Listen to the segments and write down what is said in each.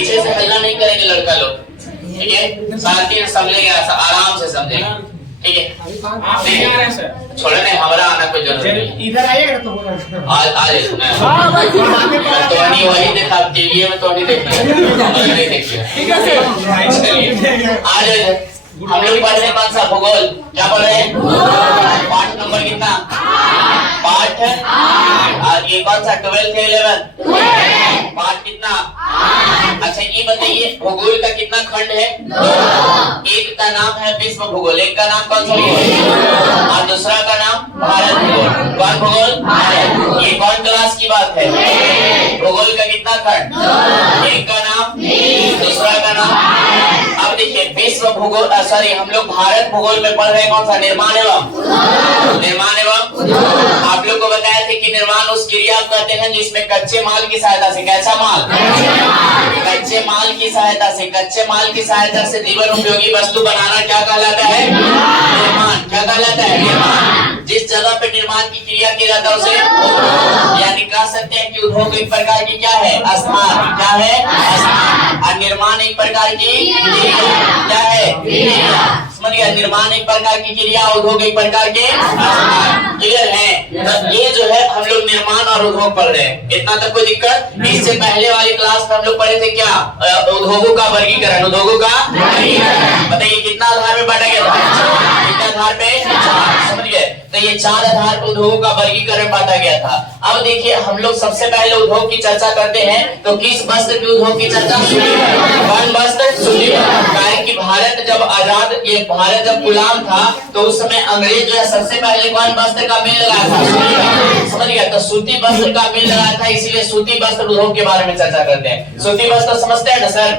पीछे से हल्ला नहीं करेंगे लड़का लोग, ठीक है? शांति से समझेंगे, आराम से समझेंगे, ठीक है? आप नहीं आ रहे हैं सर? छोड़े नहीं, हमारा आना कोई जरूरत नहीं। इधर आइएगा तो आज तो नहीं वही देखा टीवी में, तो नहीं देखिए, ठीक है सर। आज हम लोग पढ़ रहे हैं कौन सा? भूगोल। क्या पढ़ रहे हैं? पाठ नंबर कितना? पाठ और ये कौन सा? 12th 11th पाठ कितना? अच्छा ये बताइए भूगोल का कितना खंड है? एक का नाम है विश्व भूगोल, एक का नाम कौन सा भूगोल और दूसरा का नाम भारत भूगोल। कौन भूगोल? भारत। ये कौन क्लास की बात है? भूगोल का कितना खंड? एक का नाम, दूसरा का नाम। अब देखिए विश्व भूगोल, सॉरी हम लोग भारत भूगोल में पढ़ रहे हैं कौन सा? निर्माण एवं, निर्माण एवं। आप लोग को बताया थे कि निर्माण उस क्रिया को कहते हैं जिसमें कच्चे माल की सहायता से, कैसा माल? कच्चे माल की सहायता से, कच्चे माल की सहायता से जीवन उपयोगी वस्तु बनाना क्या कहलाता है? निर्माण। क्या कहलाता है? निर्माण। जिस जगह पे निर्माण की क्रिया की जाता है उसे यानी कह सकते हैं कि उद्योग एक प्रकार की क्या है? स्थान। क्या है? स्थान। और निर्माण एक प्रकार की क्रिया। क्या है? समझ गया? निर्माण एक प्रकार की क्रिया, उद्योग एक प्रकार के स्थान। क्लियर है? तो ये जो है हम लोग निर्माण और उद्योग पढ़ रहे हैं, इतना तक कोई दिक्कत? इससे पहले वाली क्लास में हम लोग पढ़े थे क्या? उद्योगों का वर्गीकरण, उद्योगों का वर्गीकरण। बताइए कितना आधार में बांटा गया था? कितना आधार पे? 4। समझ गए? तो ये 4 आधार पर उद्योगों का वर्गीकरण बांटा गया था। अब देखिए हम लोग सबसे पहले उद्योग की चर्चा करते हैं, तो किस वस्त्र के उद्योग की चर्चा? कौन वस्त्र? कारण कि भारत जब आजाद, ये भारत जब गुलाम था तो उस समय अंग्रेज जो है सबसे पहले कौन वस्त्र का मिल लगाया था? समझ गया? तो सूती वस्त्र का मिल लगाया था, इसीलिए सूती वस्त्र उद्योग के बारे में चर्चा करते हैं। सूती वस्त्र समझते हैं ना सर?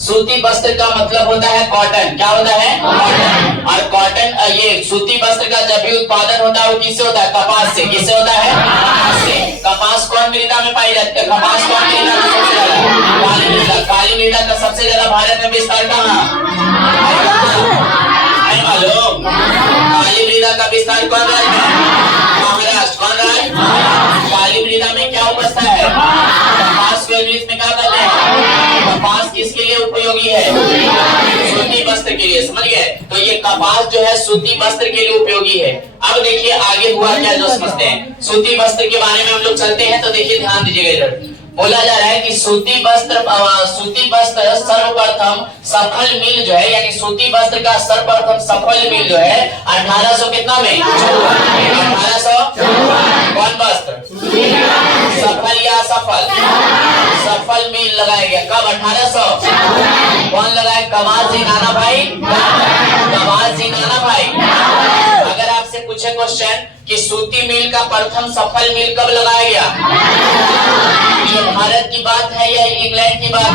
सूती वस्त्र का मतलब होता है कॉटन। क्या होता है? कॉटन। और कॉटन, ये सूती वस्त्र का जब भी उत्पादन होता है वो किससे होता है? कपास से। किससे होता है? कपास से। कपास कौन मृदा में पाई जाती है? कपास कौन मृदा में सबसे ज्यादा? काली मृदा। काली मृदा का सबसे ज्यादा भारत में विस्तार कहाँ? मालूम? काली मृदा का विस्तार कौन राज्य में? महाराष्ट्र। कौन राज्य? काली मृदा में क्या उपजता है? कपास को इंग्लिश में क्या कहते हैं? कपास किसके लिए उपयोगी है? सूती वस्त्र के लिए। समझ गए? तो ये कपास जो है सूती वस्त्र के लिए उपयोगी है। अब देखिए आगे हुआ क्या जो समझते हैं। सूती वस्त्र के बारे में हम लोग चलते हैं, तो देखिए ध्यान दीजिएगा इधर। बोला जा रहा है कि सूती वस्त्र सर्वप्रथम सफल मिल जो है, यानी सूती वस्त्र का सर्वप्रथम सफल मिल जो है 1800 कितना में? 1800। कौन वस्त्र? सफल या सफल? सफल मिल लगाया गया। कब? 1800। कौन लगाया? कमाल जी नाना भाई। कमाल जी नाना भाई। अगर आपसे पूछे क्वेश्चन कि सूती मिल का प्रथम सफल मिल कब लगाया गया? ये भारत की बात है या इंग्लैंड की बात है?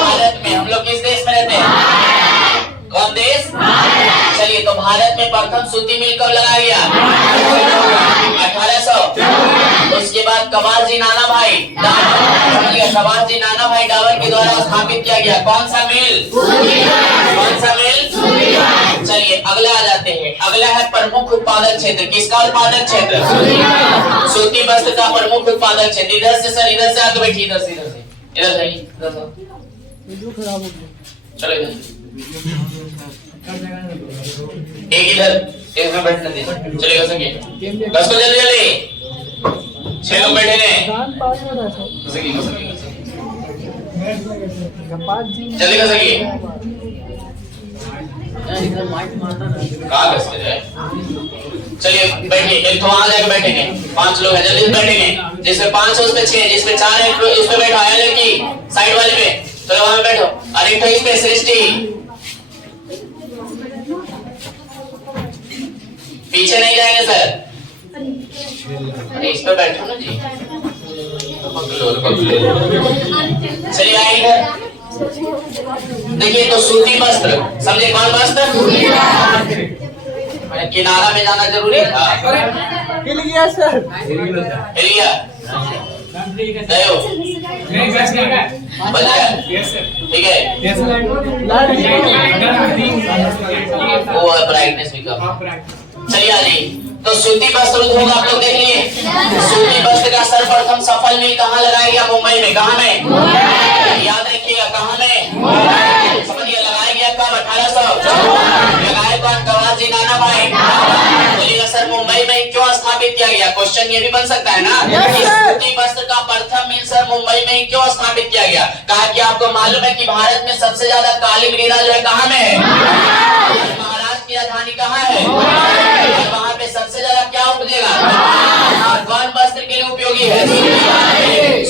भारत में। हम लोग किस देश में रहते हैं? कौन देश? चलिए, तो भारत में प्रथम सूती मिल कब लगाया गया? 1800। उसके बाद कमाल जी नाना भाई कमाल जी नाना भाई डावर के द्वारा स्थापित किया गया। कौन सा मिल? कौन सा मिल? चलिए अगला आ जाते हैं। अगला है प्रमुख उत्पादक क्षेत्र। किसका उत्पादक क्षेत्र? सूती वस्त्र का प्रमुख उत्पादक क्षेत्र। इधर से सर, इधर से आके बैठिए, इधर से, इधर से, इधर जाइए, इधर चलो इधर एक इधर, एक में बैठने दीजिए। चलेगा सर? 10 को जल्दी जल्दी 6 लोग बैठे हैं। जल्दी कर सकिए। चलिए बैठिए, एक तो वहां जाके बैठेंगे। 5 लोग हैं, जल्दी बैठेंगे। जिसमें 5 है उसमें 6, जिसमें 4 है उसमें बैठो। आया लड़की साइड वाले पे, चलो वहां बैठो। और एक तो इस पे सृष्टि, पीछे नहीं जाएंगे सर। अरे इस पे बैठो ना जी। चलिए आइए। देखिए तो सूती वस्त्र, समझे? कौन वस्त्र? किनारा में जाना जरूरी था। हिल गया सर। हिल गया। दयो बच गया। ठीक है। वो है ब्राइटनेस भी कम। चलिए आ जाइए। तो सूती वस्त्र उद्योग आप लोग देख लिए। सूती वस्त्र का सर्वप्रथम सफल मिल कहाँ लगाया गया? मुंबई में। कहाँ में? सर मुंबई में क्यों स्थापित किया गया? क्वेश्चन ये भी बन सकता है ना। Yes, कि sir. सूती वस्त्र का प्रथम मिल सर मुंबई में क्यों स्थापित किया गया? कहा कि आपको मालूम है कि भारत में सबसे ज्यादा काली मृदा जो है कहाँ में है? महाराष्ट्र की राजधानी कहाँ है? और वहाँ पे सबसे ज्यादा क्या उपजेगा? कौन वस्त्र के लिए उपयोगी है?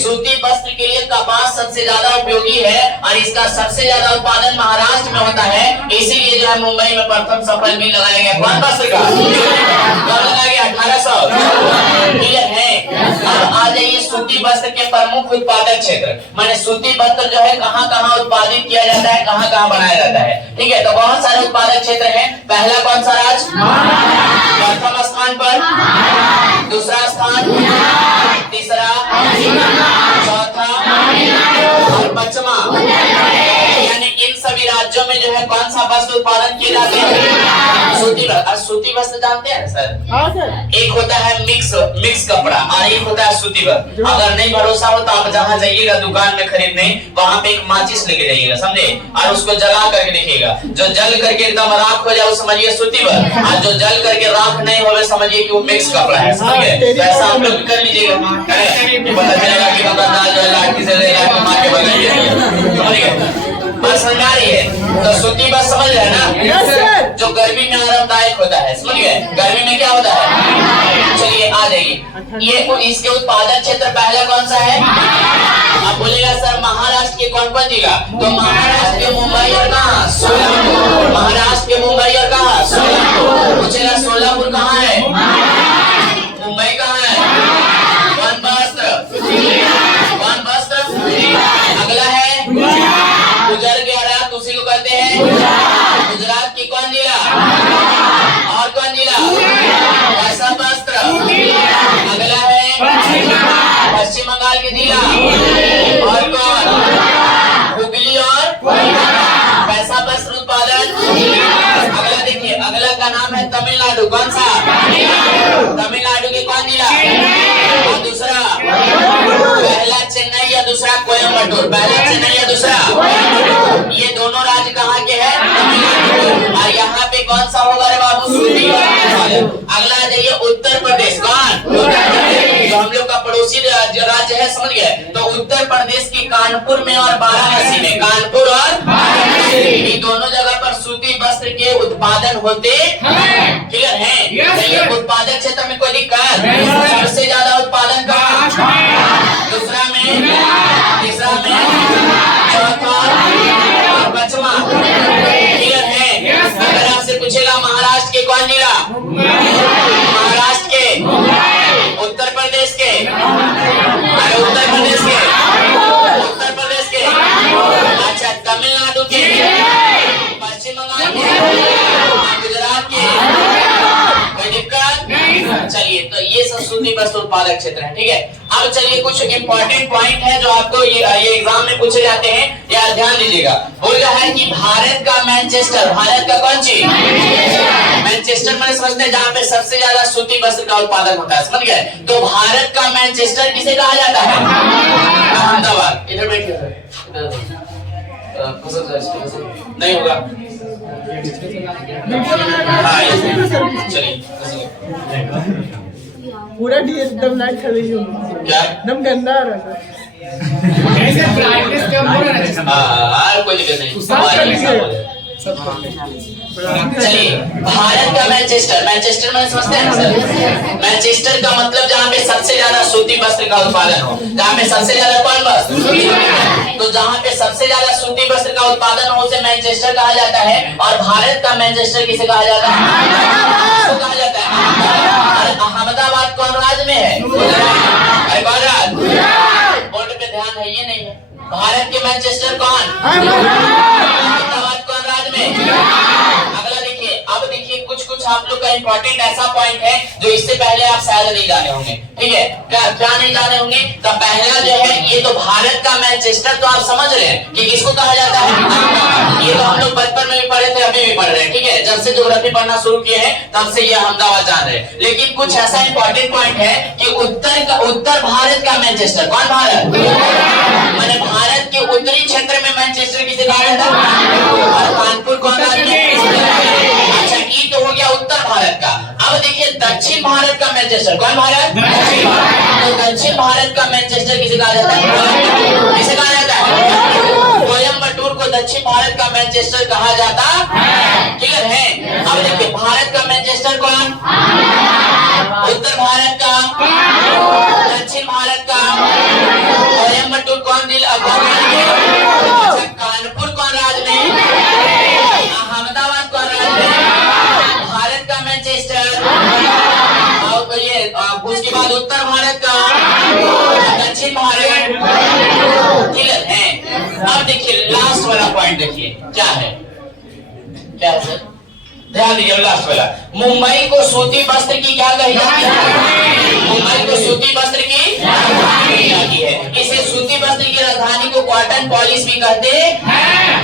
सूती वस्त्र के लिए कपास सबसे ज्यादा उपयोगी है और इसका सबसे ज्यादा उत्पादन महाराष्ट्र में होता है। इसीलिए जो है मुंबई में प्रथम सफल मिल लगाया गया। कौन वस्त्र का? कब लगाया गया? 1800। क्लियर है? अब आ जाइए सूती वस्त्र के प्रमुख उत्पादक क्षेत्र। माने सूती वस्त्र जो है कहाँ कहाँ उत्पादित किया जाता है, कहाँ कहाँ बनाया जाता है। ठीक है, तो बहुत सारे उत्पादक क्षेत्र हैं। पहला कौन सा राज्य? प्रथम स्थान पर, दूसरा स्थान, तीसरा, चौथा और पांचवा। यानी इन सभी राज्यों में जो है कौन सा वस्त्र उत्पादन किए जाते हैं? सूती वस्त्र। सूती वस्त्र जानते हैं सर? हाँ सर। एक होता है मिक्स कपड़ा और एक होता है सूती वस्त्र। अगर नहीं भरोसा हो तो आप जहाँ जाइएगा दुकान में खरीदने, वहाँ पे एक माचिस लेके जाइएगा, समझे, और उसको जला करके देखिएगा। जो जल करके एकदम राख हो जाए वो समझिए सूती वस्त्र, और जो जल करके राख नहीं हो समझिए कि वो मिक्स कपड़ा है। समझिए? तो ऐसा आप लोग कर लीजिएगा, पता चलेगा कि दुकानदार जो है लाठी से लाठी मार के भगाइए। समझ गए? और सरकारी है तो सूती बस समझ रहे हैं ना? Yes sir. जो गर्मी में आरामदायक होता है, समझ गए? गर्मी में क्या होता है? चलिए आ जाइए। ये इसके उत्पादन क्षेत्र पहला कौन सा है? आप बोलेगा सर महाराष्ट्र के कौन कौन जिला? तो महाराष्ट्र के मुंबई और कहाँ? सोलापुर। महाराष्ट्र के मुंबई और कहाँ? सोलापुर। पूछेगा सोलापुर कहाँ है? मुंबई कहाँ है? कौन वस्त्र? कौन वस्त्र? अगला है गुजर गया रात, उसी को कहते हैं गुजरात की कौन जिला? और कौन जिला? ऐसा वस्त्र। अगला है पश्चिम बंगाल के जिला। और कौन? हुगली और पैसा वस्त्र उत्पादन। अगला देखिए, अगला का नाम है तमिलनाडु। कौन सा? तमिलनाडु के कौन जिला? और दूसरा पहला चेन्नई या दूसरा कोयम्बटूर। पहला चेन्नई या दूसरा, ये दोनों राज्य कहाँ के हैं? तमिलनाडु। और यहाँ पे कौन सा होगा रे बाबू? सूती वस्त्र। अगला आ जाइए उत्तर प्रदेश। कौन? जो हम लोग का पड़ोसी राज्य है, समझ गए? तो उत्तर प्रदेश की कानपुर में और वाराणसी में, कानपुर और ये दोनों जगह पर सूती वस्त्र के उत्पादन होते हैं। क्लियर है? उत्पादक क्षेत्र में कोई दिक्कत? सबसे ज्यादा उत्पादन कहाँ? दूसरा में, तीसरा में, चौथा और पांचवा। क्लियर है? अगर आपसे पूछेगा महाराष्ट्र के कौन जिला? महाराष्ट्र के, उत्तर प्रदेश के, अरे उत्तर प्रदेश के, उत्तर प्रदेश के, अच्छा तमिलनाडु के, पश्चिम बंगाल के, गुजरात के, कोई दिक्कत? चलिए, तो ये सब सूती वस्त्र उत्पादक क्षेत्र है। ठीक है, अब चलिए कुछ इंपॉर्टेंट पॉइंट है जो आपको ये एग्जाम में पूछे जाते हैं, यार ध्यान दीजिएगा। बोल रहा है कि भारत का मैनचेस्टर, भारत का कौन चीज? मैनचेस्टर में समझते हैं जहाँ पे सबसे ज्यादा सूती वस्त्र का उत्पादन होता है, समझ गए? तो भारत का मैनचेस्टर किसे कहा जाता है? अहमदाबाद। इधर बैठिए नहीं होगा। चलिए पूरा डी एकदम नाइट खड़ी क्या? एकदम गंदा आ रहा है ऐसे ब्राइटनेस कम हो रहा है। हाँ, कोई दिक्कत नहीं। चलिए, भारत का मैनचेस्टर, मैनचेस्टर में समझते हैं सर? मैनचेस्टर का मतलब जहाँ पे सबसे ज्यादा सूती वस्त्र का उत्पादन हो, जहाँ पे सबसे ज्यादा कौन वस्त्र? तो जहाँ पे सबसे ज्यादा सूती वस्त्र का उत्पादन हो उसे मैनचेस्टर कहा जाता है। और भारत का मैनचेस्टर किसे कहा जाता है? कहा जाता है अहमदाबाद। कौन राज्य में है? अरे कौन राज्य? बोर्ड पे ध्यान है, ये नहीं है। भारत के मैनचेस्टर कौन? अहमदाबाद। कौन राज्य में? अगला देखिए, अब देखिए कुछ आप लोग का इंपॉर्टेंट ऐसा पॉइंट है जो इससे पहले आप शायद नहीं जाने होंगे। ठीक है, क्या नहीं जाने होंगे? तो पहला जो है, ये तो भारत का मैनचेस्टर तो आप समझ रहे हैं कि किसको कहा जाता है? ये तो हम लोग बचपन में भी पढ़े थे, अभी भी पढ़ रहे हैं। ठीक है, जब से ज्योग्राफी पढ़ना शुरू किए हैं तब से ये अहमदाबाद जान रहे हैं। लेकिन कुछ ऐसा इंपॉर्टेंट पॉइंट है कि उत्तर भारत का मैनचेस्टर। कौन भारत? मैंने भारत के उत्तरी क्षेत्र में मैनचेस्टर किसे कहा जाता है? और कानपुर कौन राज्य? अच्छा, ये तो हो गया उत्तर भारत। भारत का। अब देखिए दक्षिण भारत का मैनचेस्टर, कौन भारत? तो दक्षिण भारत का मैनचेस्टर किसे कहा जाता है? किसे कहा जाता है? कोयम्बटूर को दक्षिण भारत का मैनचेस्टर कहा जाता है। क्लियर है? अब देखिए भारत का मैनचेस्टर कौन? उत्तर भारत का, दक्षिण भारत का। कोयम्बटूर कौन कानपुर कौन राज में? अहमदाबाद कौन राज में? भारत का मैनचेस्टर। और ये उसके बाद उत्तर भारत का, दक्षिण भारत। क्लियर है? अब देखिए लास्ट वाला पॉइंट देखिए क्या है, क्या है सर? ध्यान दीजिए लास्ट वाला। मुंबई को सूती वस्त्र की क्या कही जाती है? मुंबई को सूती वस्त्र की राजधानी जाती है। इसे सूती वस्त्र की राजधानी को कॉटन पॉलिश भी कहते हैं।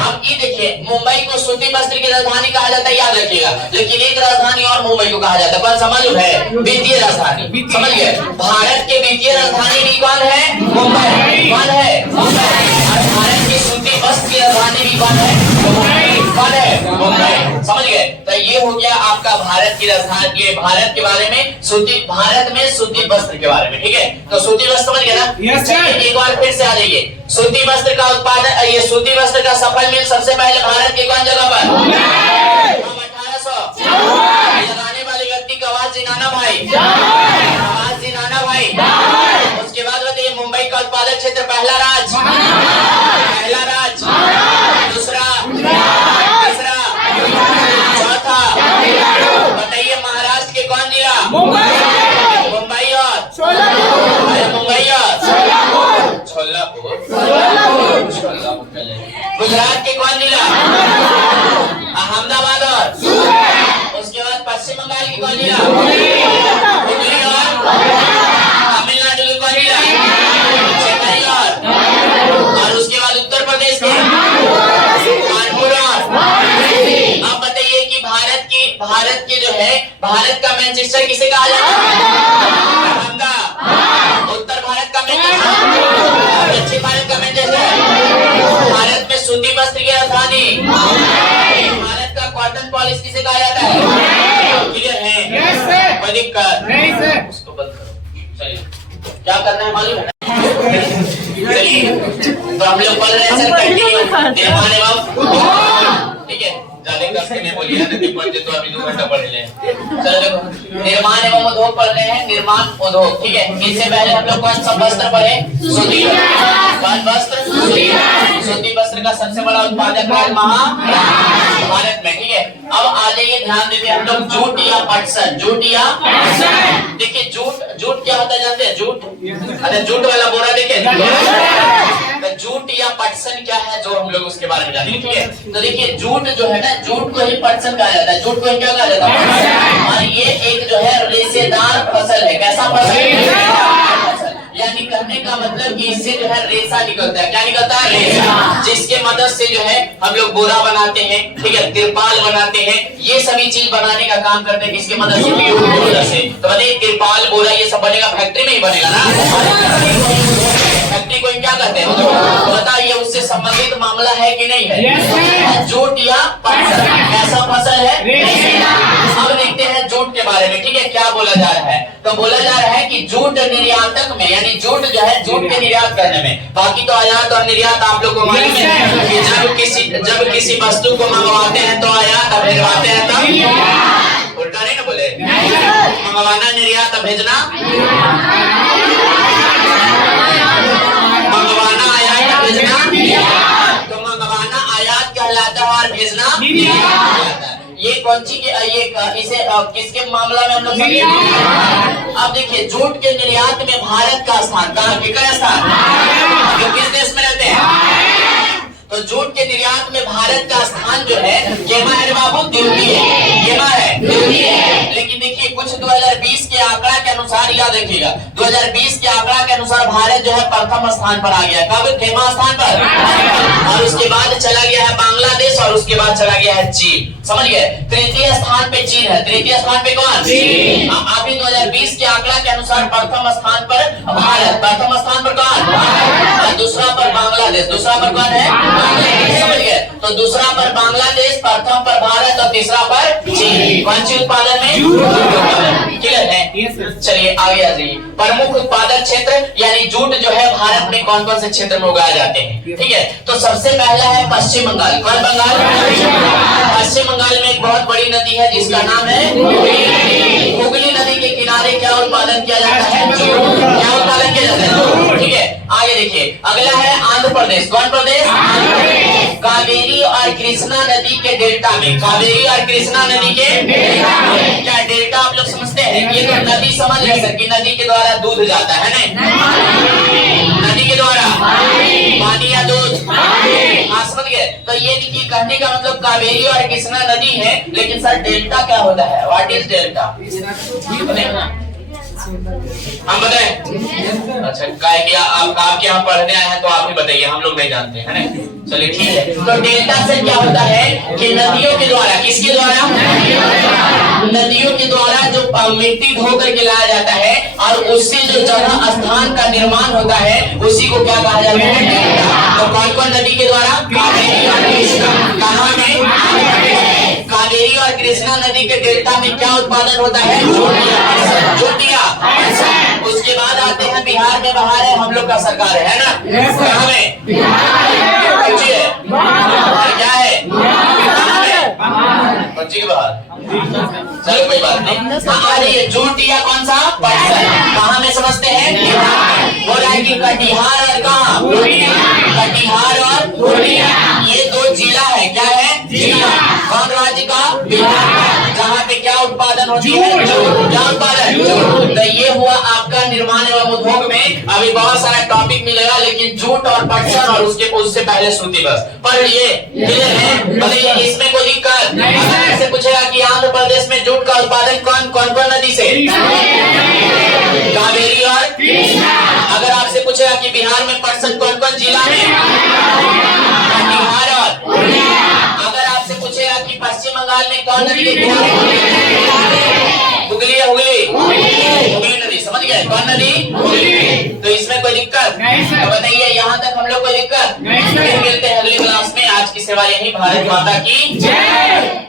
अब ये देखिए मुंबई को सूती वस्त्र की राजधानी कहा जाता है, याद रखिएगा। लेकिन एक राजधानी और मुंबई को कहा जाता है, कौन समझ है? वित्तीय राजधानी। समझ गए? भारत के वित्तीय राजधानी भी कौन है? मुंबई। कौन है? मुंबई। और भारत की सूती वस्त्र की राजधानी भी कौन है? कौन है? मुंबई। समझ गए? तो ये हो गया आपका भारत की राजधानी, ये भारत के बारे में सूती, भारत में सूती वस्त्र के बारे में। ठीक है, तो सूती वस्त्र समझ गए ना? Yes, sir. एक बार फिर से आ जाइए। सूती वस्त्र का उत्पादन, ये सूती वस्त्र का सफल मिल सबसे पहले भारत के कौन जगह पर? 1800। लगाने वाले व्यक्ति का आवाज जिनाना भाई, आवाज जिनाना भाई। उसके बाद बताइए मुंबई का उत्पादक क्षेत्र पहला राज्य, पहला राज्य, दूसरा, तीसरा, चौथा। बताइए महाराष्ट्र के कौन जिला? मुंबई और मुंबई और सोलापुर। गुजरात के कौन जिला? अहमदाबाद और उसके बाद पश्चिम बंगाल की कौन जिला? हुगली और तमिलनाडु की कौन जिला? चेन्नई और उसके बाद उत्तर प्रदेश के कानपुर और। अब बताइए कि भारत के जो है भारत का मैनचेस्टर किसे कहा जाता है? उत्तर भारत का मैनचेस्टर, दक्षिण भारत का मैनचेस्टर। भारत में सूती वस्त्र की राजधानी, भारत का कॉटन पॉलिश किसे कहा जाता है? क्लियर है? कोई दिक्कत? उसको बंद करो। चलिए क्या करना है मालूम है? चलिए तो हम लोग पढ़ रहे हैं सर कंटिन्यू। निर्माण एवं, ठीक है, ज्यादा कष्ट नहीं बोलिए ना, नहीं पढ़ते तो अभी 2 घंटा पढ़ ले। चलो देखो निर्माण एवं उद्योग पढ़ रहे हैं, निर्माण उद्योग। ठीक है, इससे पहले हम लोग कौन सा वस्त्र पढ़े? सूती वस्त्र। सूती वस्त्र का सबसे बड़ा उत्पादक राज्य भारत में। ठीक है, अब आ जाइए ध्यान दीजिए हम लोग जूट या पटसन। जूट या देखिए जूट क्या होता है जानते हैं? जूट, अरे जूट वाला बोरा देखे, तो जूट या पटसन क्या है जो हम लोग उसके बारे में जानेंगे। ठीक है, तो देखिए जूट जो है ना, जूट को ही पटसन कहा जाता है। जूट को ही क्या कहा जाता है? और ये एक जो है रेशेदार फसल है। कैसा फसल? यानी कहने का मतलब कि इससे जो है रेशा निकलता है। क्या निकलता है? रेशा, जिसके मदद से जो है हम लोग बोरा बनाते हैं। ठीक है, तिरपाल बनाते हैं, ये सभी चीज बनाने का काम करते हैं। किसके मदद से? मदद से। तो बताइए तिरपाल, बोरा ये सब बनेगा फैक्ट्री में ही बनेगा ना? फैक्ट्री को क्या कहते हैं? तो बताइए उससे संबंधित मामला है कि नहीं है? जूट या पटसन कैसा फसल है? अब देखते हैं जूट के बारे में। ठीक है, क्या बोला जा रहा है? तो बोला जा रहा है कि जूट निर्यातक में, यानी जूट जो है जूट के निर्यात करने में, बाकी तो आयात और निर्यात आप लोग को मालूम है कि जब किसी वस्तु को मंगवाते हैं तो आयात और भिजवाते हैं तब। उल्टा नहीं ना बोले? मंगवाना निर्यात, भेजना मंगवाना आयात, भेजना। तो मंगवाना आयात कहलाता है और भेजना निर्यात। ये कौन सी के ये इसे किसके मामला में हम लोग समझेंगे? अब देखिए जूट के निर्यात में भारत का स्थान कहाँ? कितना स्थान? जो किस देश में रहते हैं? तो जूट के निर्यात में भारत का स्थान जो है केमा है बाबू? दिल्ली है। केमा है? दिल्ली है। लेकिन देखिए कुछ 2020 के आंकड़ा के अनुसार, याद रखिएगा 2020 के आंकड़ा के अनुसार भारत जो है प्रथम स्थान पर आ गया है। कब? केमा स्थान पर। और उसके बाद चला गया है बांग्लादेश और उसके बाद चला गया है चीन। समझ गए? तृतीय स्थान पे चीन है। तृतीय स्थान पे कौन? चीन। अभी 2020 के आंकड़ा के अनुसार प्रथम स्थान पर भारत, प्रथम स्थान पर कौन? और दूसरा पर बांग्लादेश बांग्लादेश, दूसरा पर कौन है? बांग्लादेश, समझ गए? तो दूसरा पर बांग्लादेश, प्रथम पर भारत और तीसरा पर चीन। कौन सी उत्पादन में? क्लियर है? चलिए आगे आ जाइए। प्रमुख उत्पादक क्षेत्र यानी जूट जो है भारत में कौन कौन से क्षेत्र में उगाए जाते हैं? ठीक है, तो सबसे पहला है पश्चिम बंगाल। कौन बंगाल? पश्चिम बंगाल में एक बहुत बड़ी नदी है जिसका नाम है हुगली नदी के किनारे क्या उत्पादन किया जाता है? क्या उत्पादन किया जाता है? ठीक है, आगे देखिए। अगला है आंध्र प्रदेश। कौन प्रदेश? कावेरी और कृष्णा नदी के डेल्टा में, कावेरी और कृष्णा नदी के क्या डेल्टा आप लोग समझते हैं? ये तो नदी समझ रहे सर कि नदी के द्वारा दूध जाता है ना, नदी के द्वारा पानी या दूध, हाँ समझ गए? तो ये देखिए कहने का मतलब कावेरी और कृष्णा नदी है, लेकिन सर डेल्टा क्या होता है? What is delta? हम बताएं? अच्छा, काय कि आपके यहाँ पढ़ने आए हैं तो आप ही बताइए, हम लोग नहीं जानते हैं ना। चलिए ठीक है। तो डेल्टा से क्या होता है कि नदियों के द्वारा, किसके द्वारा? नदियों के द्वारा जो मिट्टी धो करके लाया जाता है और उससे जो जगह स्थान का निर्माण होता है उसी को क्या कहा जाता है? डेल्टा। तो कौन कौन नदी के द्वारा? कावेरी और कृष्णा। कहाँ में? कावेरी और कृष्णा नदी के डेल्टा में क्या उत्पादन होता है? जूटिया। उसके बाद आते हैं बिहार में, बाहर है हम लोग का सरकार है ना, कहाँ में? क्या है? बच्ची के बाहर, चलो कोई बात नहीं। आ रही है जूटिया, कौन सा? कहाँ में समझते हैं? हो रहा है कि कटिहार और कहाँ? कटिहार और ये दो जिला है। क्या है? जिला। कौन राज्य का? बिहार। जहाँ पे क्या उत्पादन होती है? क्या उत्पादन? तो ये हुआ आपका निर्माण एवं उद्योग में। अभी बहुत सारा टॉपिक मिलेगा, लेकिन जूट और पटसन और उससे पहले सूती बस पढ़ लिए। क्लियर है? बताइए इसमें कोई दिक्कत? अगर से पूछेगा कि आंध्र प्रदेश में जूट का उत्पादन कौन कौन नदी से? कावेरी और अगर आपसे पूछेगा कि बिहार में पटसन कौन कौन जिला में? बिहार और अगर आपसे पूछेगा कि पश्चिम बंगाल में कौन नदी? हुगली है, हुगली नदी। समझ गए? कौन नदी? तो इसमें कोई दिक्कत? तो बताइए यहाँ तक हम लोग कोई दिक्कत? फिर मिलते हैं अगली क्लास में। आज की सेवा यही। भारत माता की जय।